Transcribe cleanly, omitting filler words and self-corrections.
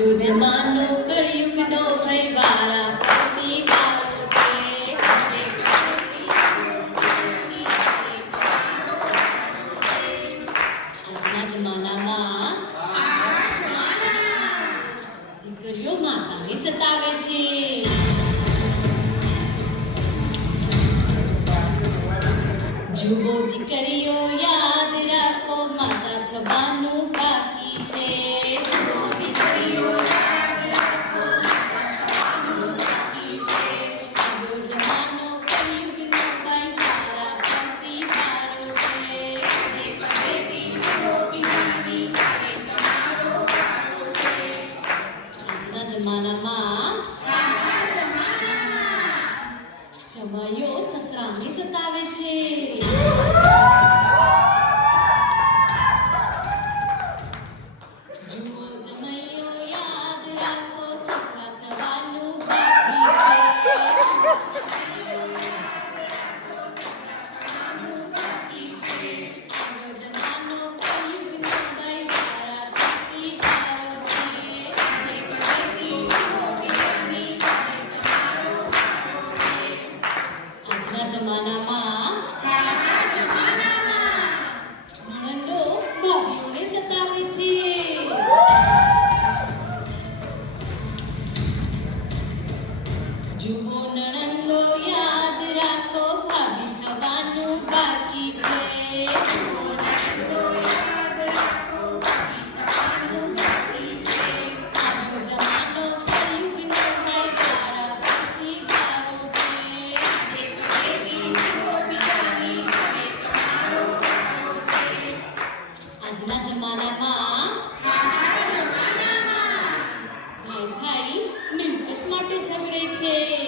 જમાનો કળિયુગનો ભયવાળા પ્રતિવારો છે. આજના જમાનામાં દીકરીઓ માતાને સતાવે છે. જુઓ દીકરીઓ યાદ રાખો માતા થવાનું બાકી છે. જમાઈઓ સસરાને સતાવે છે. જુઓ જમાઈઓ યાદ રાખો સસરા થવાનું બાકી છે. આજનો જમાનો કળિયુગનો ભયવાળા પ્રતિવારો છે. આજના જમાનામાં નણંદો ભાભીઓને સતાવે છે. જુઓ નણંદો યાદ રાખો ભાભી થવાનું બાકી છે. આજનો જમાનો કળિયુગનો ભયવાળા પ્રતિવારો છે. આજના જમાનામાં ભાઈ મિલકત માટે ઝઘડે છે.